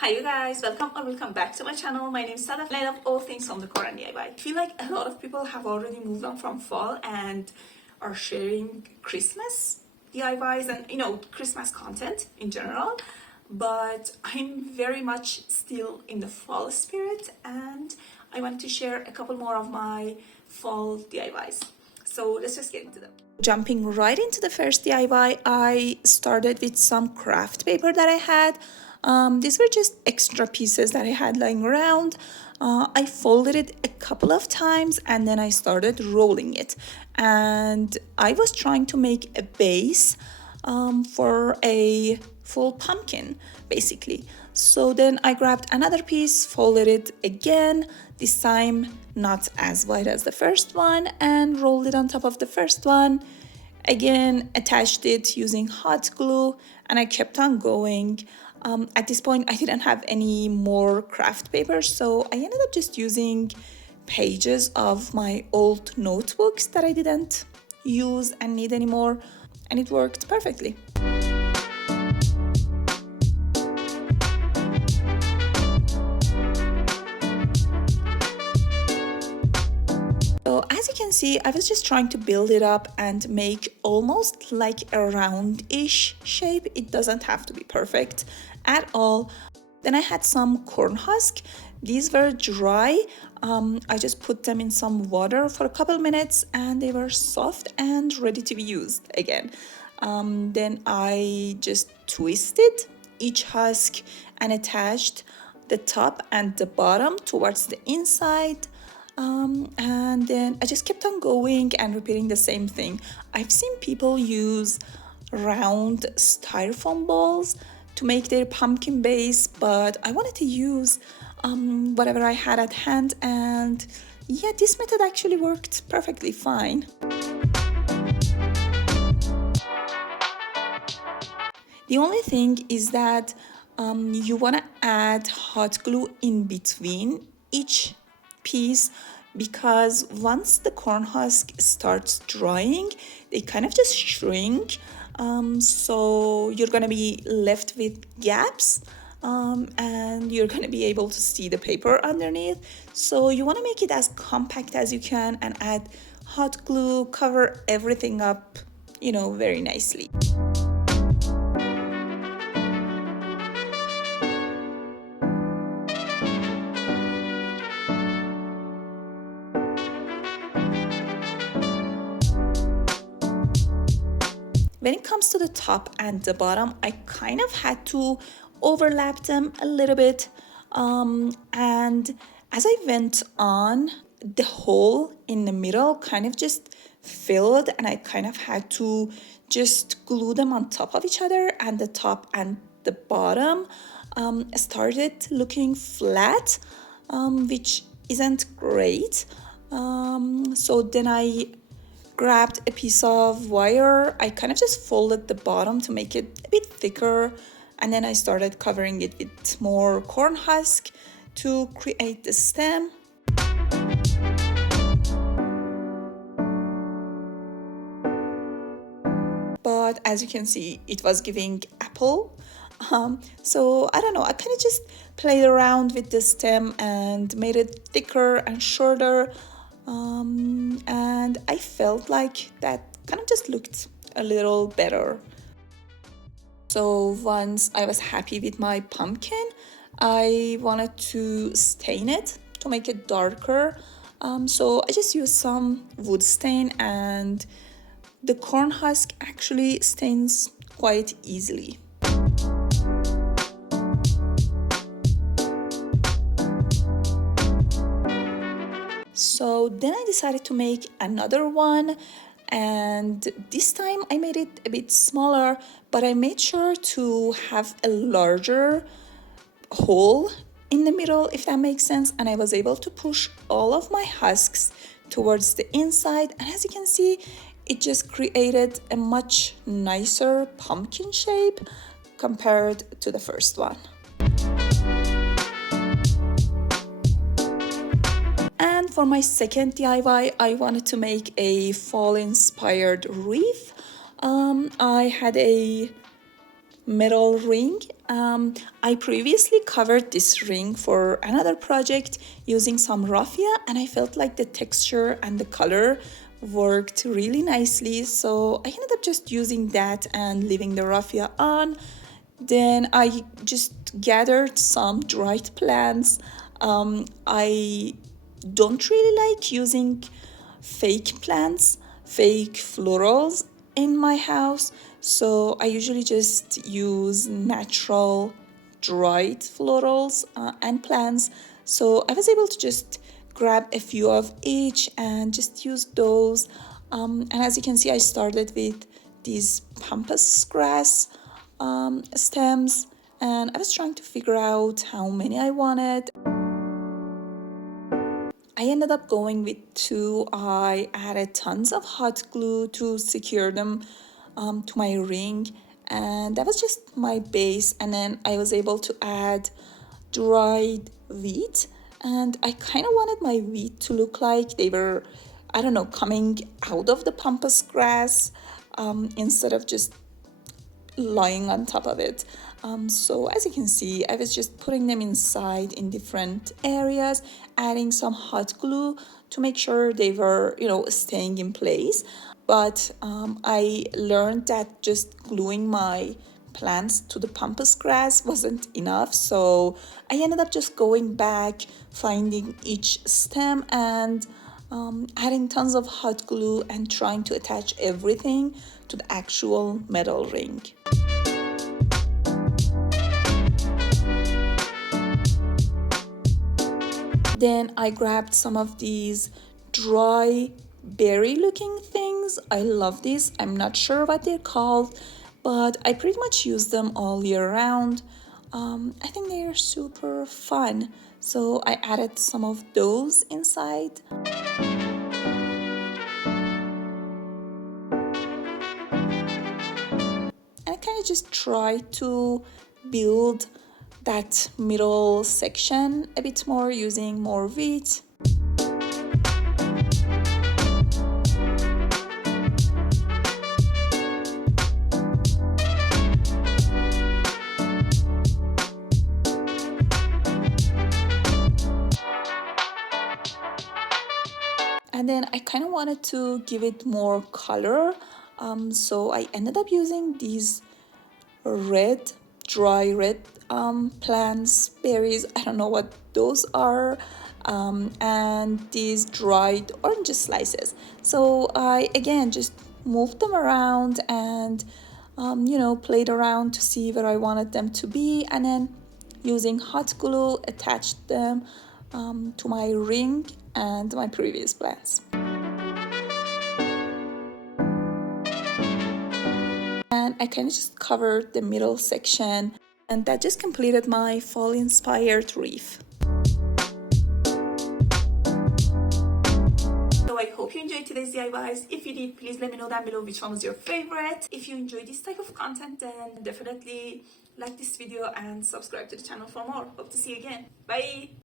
Hi you guys, welcome back to my channel. My name is Sada and I love all things home decor and DIY. I feel like a lot of people have already moved on from fall and are sharing Christmas DIYs and Christmas content in general, but I'm very much still in the fall spirit and I wanted to share a couple more of my fall DIYs. So let's just get into them. Jumping right into the first DIY, I started with some craft paper that I had. These were just extra pieces that I had lying around. I folded it a couple of times and then I started rolling it. And I was trying to make a base for a full pumpkin, basically. So then I grabbed another piece, folded it again, this time not as wide as the first one, and rolled it on top of the first one. Again, attached it using hot glue, and I kept on going. At this point, I didn't have any more craft paper, so I ended up just using pages of my old notebooks that I didn't use and need anymore, and it worked perfectly. So as you can see, I was just trying to build it up and make almost like a round-ish shape. It doesn't have to be perfect at all. Then I had some corn husk. These were dry. I just put them in some water for a couple minutes and they were soft and ready to be used again. Then I just twisted each husk and attached the top and the bottom towards the inside. And then I just kept on going and repeating the same thing. I've seen people use round styrofoam balls to make their pumpkin base, but I wanted to use whatever I had at hand, and yeah, this method actually worked perfectly fine. The only thing is that you want to add hot glue in between each piece, because once the corn husk starts drying, they kind of just shrink. So you're gonna be left with gaps, and you're gonna be able to see the paper underneath. So you wanna make it as compact as you can and add hot glue, cover everything up, very nicely. When it comes to the top and the bottom, I kind of had to overlap them a little bit. And as I went on, the hole in the middle kind of just filled and I kind of had to just glue them on top of each other, and the top and the bottom started looking flat, which isn't great. So then I grabbed a piece of wire. I kind of just folded the bottom to make it a bit thicker, and then I started covering it with more corn husk to create the stem. But as you can see, it was giving apple. So I don't know, I kind of just played around with the stem and made it thicker and shorter. And I felt like that kind of just looked a little better. So once I was happy with my pumpkin, I wanted to stain it to make it darker. So I just used some wood stain, and the corn husk actually stains quite easily. So then I decided to make another one, and this time I made it a bit smaller, but I made sure to have a larger hole in the middle, if that makes sense, and I was able to push all of my husks towards the inside, and as you can see, it just created a much nicer pumpkin shape compared to the first one. And for my second DIY, I wanted to make a fall-inspired wreath. I had a metal ring. I previously covered this ring for another project using some raffia, and I felt like the texture and the color worked really nicely, so I ended up just using that and leaving the raffia on. Then I just gathered some dried plants. I don't really like using fake plants, fake florals in my house, so I usually just use natural dried florals and plants. So I was able to just grab a few of each and just use those. And as you can see, I started with these pampas grass stems, and I was trying to figure out how many I wanted. I ended up going with two. I added tons of hot glue to secure them to my ring, and that was just my base. And then I was able to add dried wheat, and I kind of wanted my wheat to look like they were, I don't know, coming out of the pampas grass instead of just lying on top of it. So as you can see, I was just putting them inside in different areas, adding some hot glue to make sure they were, staying in place. But I learned that just gluing my plants to the pampas grass wasn't enough, so I ended up just going back, finding each stem and adding tons of hot glue and trying to attach everything to the actual metal ring. Then I grabbed some of these dry berry looking things. I love these. I'm not sure what they're called, but I pretty much use them all year round. I think they are super fun. So I added some of those inside. And I kind of just try to build that middle section a bit more using more wheat. And then I kind of wanted to give it more color, so I ended up using these dry red plants, berries, I don't know what those are, and these dried orange slices. So I again just moved them around and played around to see where I wanted them to be, and then using hot glue attached them to my ring and my previous plants. And I kind of just covered the middle section, and that just completed my fall inspired wreath. So I hope you enjoyed today's DIYs. If you did, please let me know down below which one was your favorite. If you enjoy this type of content, then definitely like this video and subscribe to the channel for more. Hope to see you again. Bye!